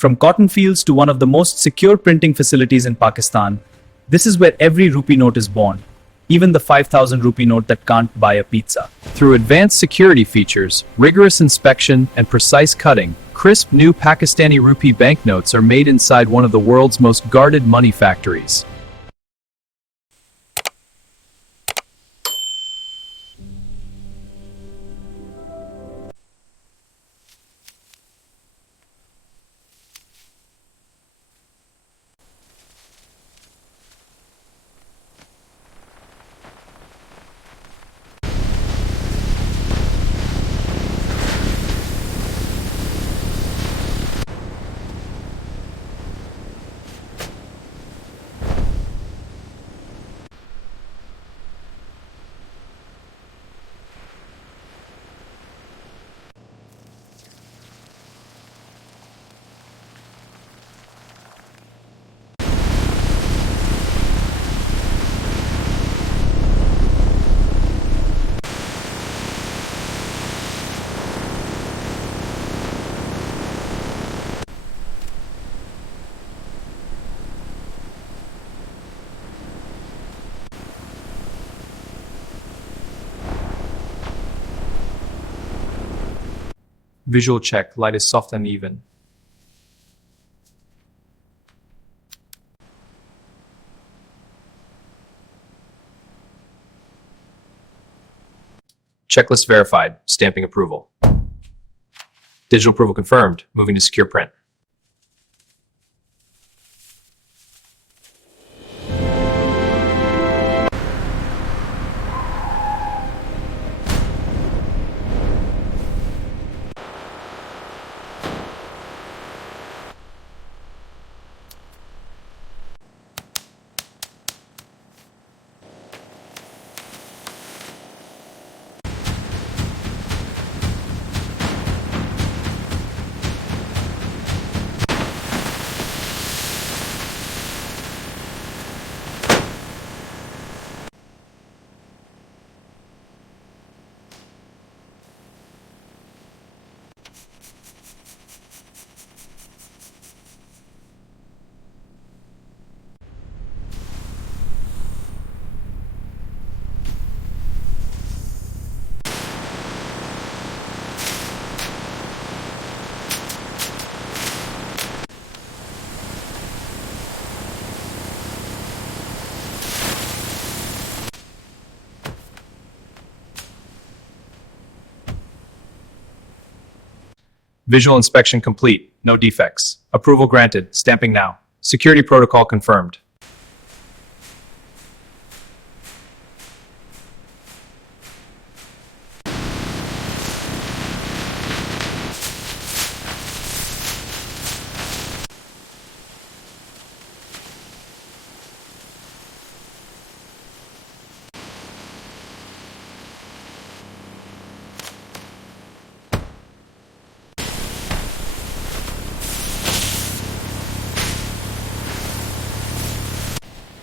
From cotton fields to one of the most secure printing facilities in Pakistan, this is where every rupee note is born, even the 5,000 rupee note that can't buy a pizza. Through advanced security features, rigorous inspection, and precise cutting, crisp new Pakistani rupee banknotes are made inside one of the world's most guarded money factories. Visual check, light is soft and even. Checklist verified, stamping approval. Digital approval confirmed, moving to secure print. Visual inspection complete, no defects. Approval granted, stamping now. Security protocol confirmed.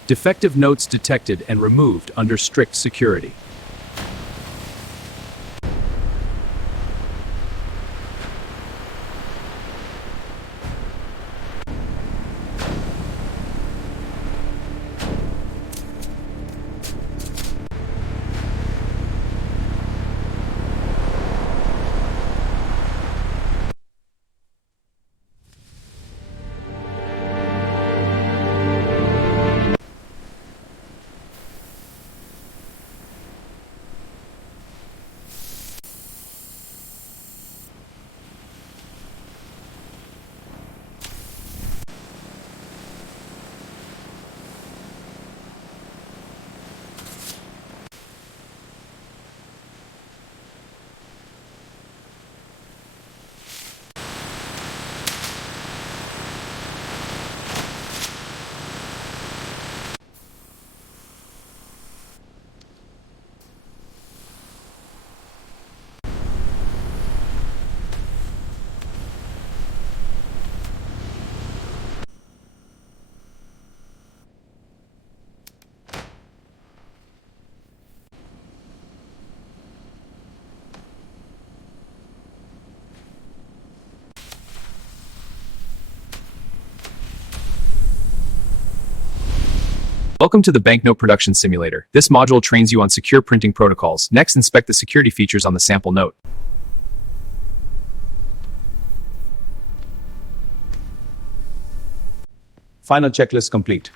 Defective notes detected and removed under strict security. Welcome to the Banknote Production Simulator. This module trains you on secure printing protocols. Next, inspect the security features on the sample note. Final checklist complete.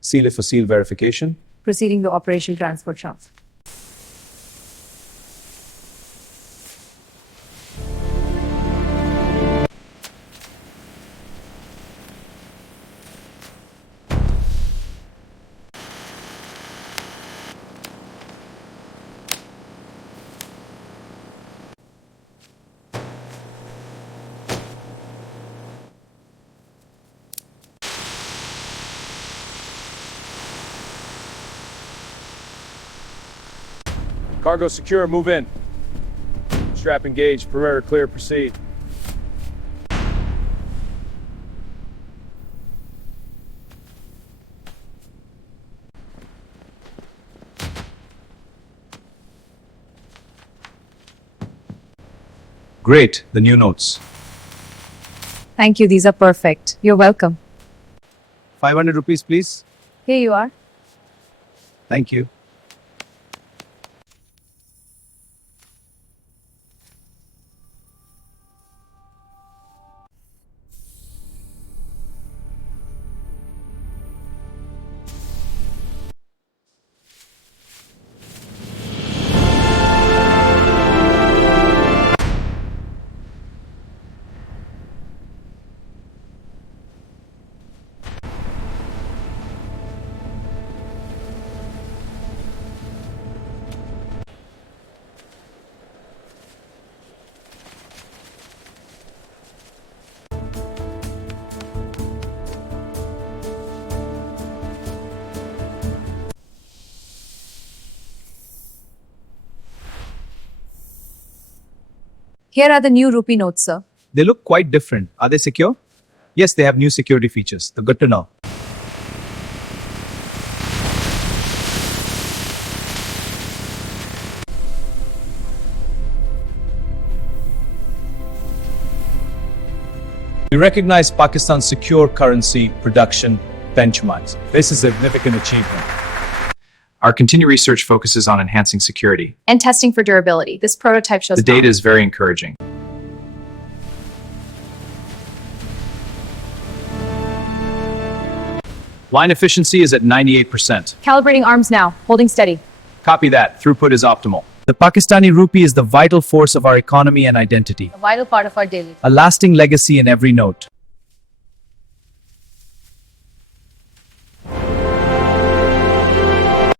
Seal it for seal verification. Proceeding to Operation Transport Shop. Cargo secure, move in. Strap engaged, perimeter clear, proceed. Great, the new notes. Thank you, these are perfect. You're welcome. 500 rupees, please. Here you are. Thank you. Here are the new rupee notes, sir. They look quite different. Are they secure? Yes, they have new security features. They're good to know. We recognize Pakistan's secure currency production benchmarks. This is a significant achievement. Our continued research focuses on enhancing security. And testing for durability. This prototype shows The data is very encouraging. Line efficiency is at 98%. Calibrating arms now. Holding steady. Copy that. Throughput is optimal. The Pakistani rupee is the vital force of our economy and identity, A vital part of our daily. a lasting legacy in every note.